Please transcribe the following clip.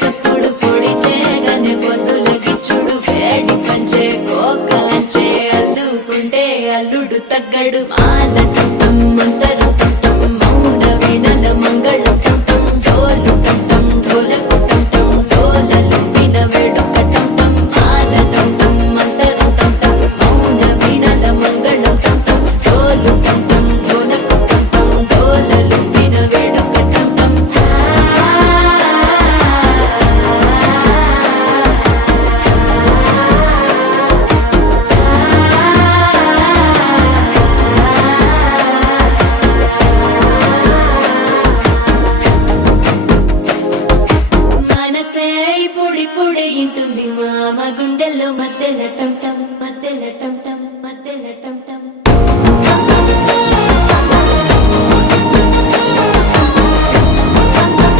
సప్పుడు పొడి చేయగానే పొద్దుల గిచ్చుడు వేడి పంచే కోకలంచే అల్లుకుంటే అల్లుడు తగ్గడు మాల టుంటం మంతరు టుంటం మౌన వీణల మంగళ టుంటం డోలు టుంటం ఢోలకు టుంటం డోలలు విన వేడుక టుంటం మాల టుంటం మంతరు టుంటం మౌన వీణల మంగళ టుంటం డోలు టుంటం ఢోలకు టుంటం డోలలు విన వేడుక టుంటం మనసే పొడి పొడి ఇంటుంది మామ గుండె